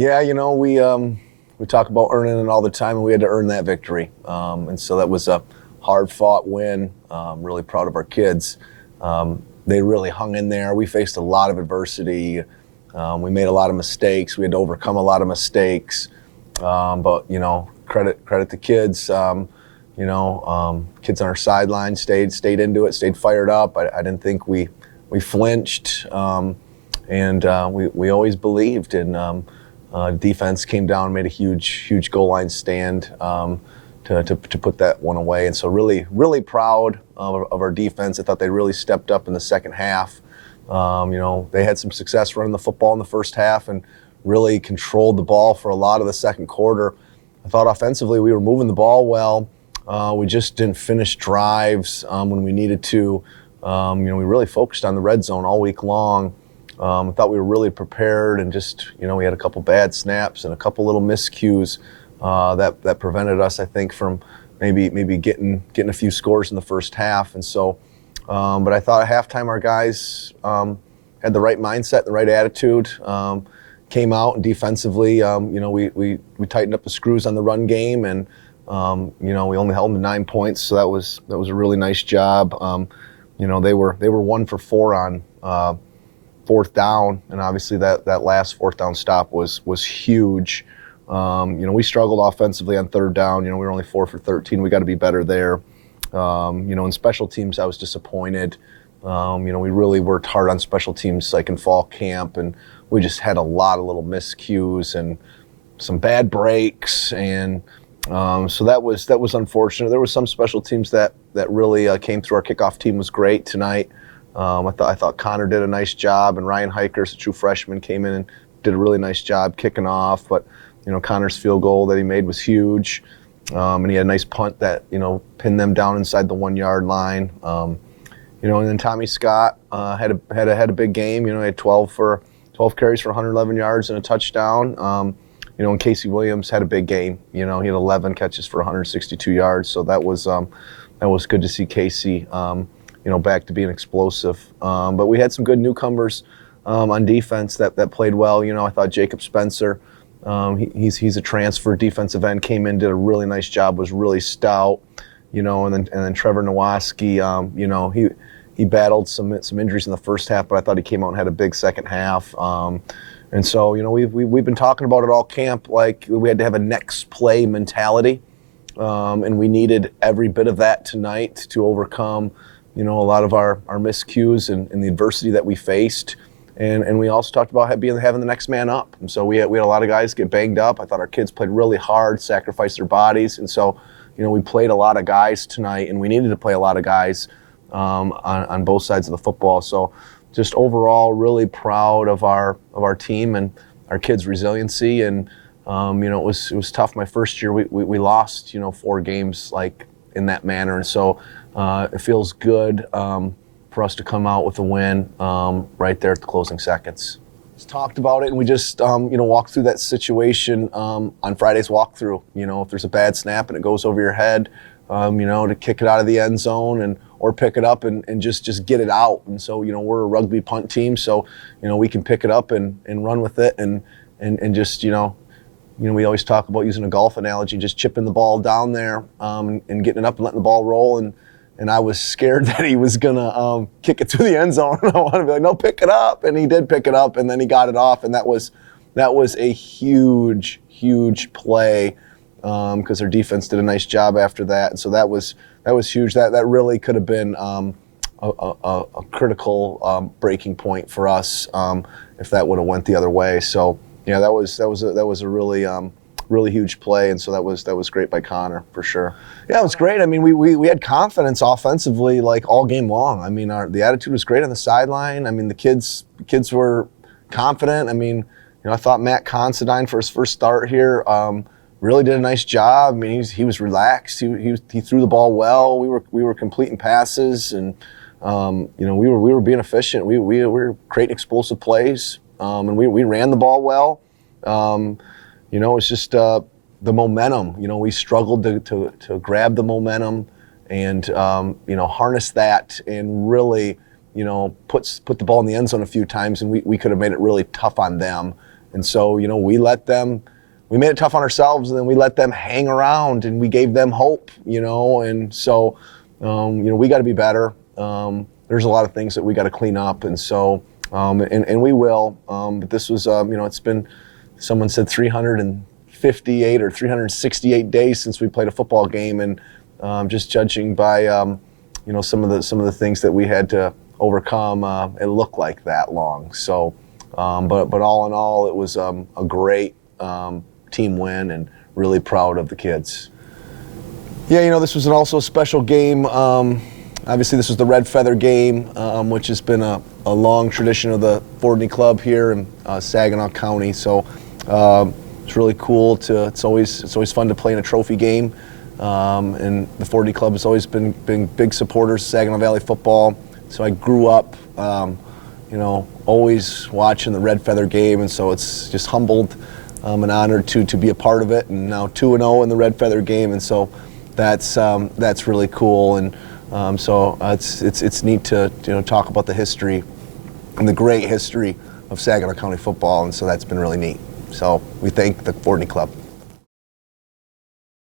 Yeah, we talk about earning it all the time, and we had to earn that victory. And so that was a hard-fought win. Really proud of our kids. They really hung in there. We faced a lot of adversity. We made a lot of mistakes. We had to overcome a lot of mistakes. But credit the kids. Kids on our sideline stayed into it, stayed fired up. I didn't think we flinched, and we always believed. And defense came down, and made a huge goal line stand to put that one away. And so really proud of our defense. I thought they really stepped up in the second half. They had some success running the football in the first half and really controlled the ball for a lot of the second quarter. I thought offensively we were moving the ball well. We just didn't finish drives when we needed to. We really focused on the red zone all week long. I thought we were really prepared, and just we had a couple bad snaps and a couple little miscues that prevented us, I think, from maybe getting a few scores in the first half. And so, but I thought at halftime our guys had the right mindset, the right attitude. Came out, and defensively, we tightened up the screws on the run game, and we only held them to 9 points, so that was a really nice job. They were 1 for 4 on fourth down, and obviously that last fourth down stop was huge. We struggled offensively on third down. We were only 4 for 13. We got to be better there. In special teams, I was disappointed. We really worked hard on special teams, like in fall camp, and we just had a lot of little miscues and some bad breaks, and so that was unfortunate. There were some special teams that really came through. Our kickoff team was great tonight. I thought Connor did a nice job, and Ryan Hikers, a true freshman, came in and did a really nice job kicking off. But Connor's field goal that he made was huge, and he had a nice punt that pinned them down inside the 1 yard line. And then Tommy Scott had a big game. He had 12 carries for 111 yards and a touchdown. And Casey Williams had a big game. He had 11 catches for 162 yards. So that was good to see Casey, back to being explosive. But we had some good newcomers on defense that played well. I thought Jacob Spencer, he's a transfer defensive end, came in, did a really nice job, was really stout. And then Trevor Nowaski, he battled some injuries in the first half, but I thought he came out and had a big second half. And so, we've been talking about it all camp, like we had to have a next play mentality, and we needed every bit of that tonight to overcome, a lot of our miscues and the adversity that we faced. And we also talked about having the next man up. And so we had a lot of guys get banged up. I thought our kids played really hard, sacrificed their bodies. And so, we played a lot of guys tonight, and we needed to play a lot of guys on both sides of the football. So just overall really proud of our team and our kids' resiliency. And it was tough. My first year we lost 4 games like in that manner, and so it feels good for us to come out with a win right there at the closing seconds. Just talked about it, and we just walked through that situation on Friday's walkthrough. If there's a bad snap and it goes over your head, to kick it out of the end zone or pick it up and just get it out. And so, we're a rugby punt team, so, we can pick it up and run with it and just, we always talk about using a golf analogy, just chipping the ball down there and getting it up and letting the ball roll. And I was scared that he was gonna kick it to the end zone. I want to be like, no, pick it up. And he did pick it up, and then he got it off. And that was a huge play. Because their defense did a nice job after that, and so that was huge. That really could have been a critical breaking point for us if that would have went the other way. So yeah, that was a really huge play, and so that was great by Connor for sure. Yeah, it was great. I mean, we had confidence offensively like all game long. I mean, the attitude was great on the sideline. I mean, the kids were confident. I mean, I thought Matt Considine for his first start here. Really did a nice job. I mean, he was relaxed. He threw the ball well. We were completing passes, and we were being efficient. We were creating explosive plays, and we ran the ball well. It's just the momentum. We struggled to grab the momentum and harness that and really put the ball in the end zone a few times, and we could have made it really tough on them. And so, you know, we made it tough on ourselves, and then we let them hang around, and we gave them hope, you know. And so, you know, we got to be better. There's a lot of things that we got to clean up, and so, and we will. But this was, you know, it's been, someone said 358 or 368 days since we played a football game, and just judging by, you know, some of the things that we had to overcome, it looked like that long. So, but all in all, it was a great team win, and really proud of the kids. Yeah, you know, this was also a special game. Obviously, this was the Red Feather game, which has been a long tradition of the Fordney Club here in Saginaw County. So it's really cool it's always fun to play in a trophy game. And the Fordney Club has always been big supporters of Saginaw Valley football. So I grew up, you know, always watching the Red Feather game, and so it's just humbled and honored to be a part of it. And now 2-0 in the Red Feather game, and so that's really cool. And so it's neat to, you know, talk about the history and the great history of Saginaw County football, and so that's been really neat. So we thank the Fordney Club.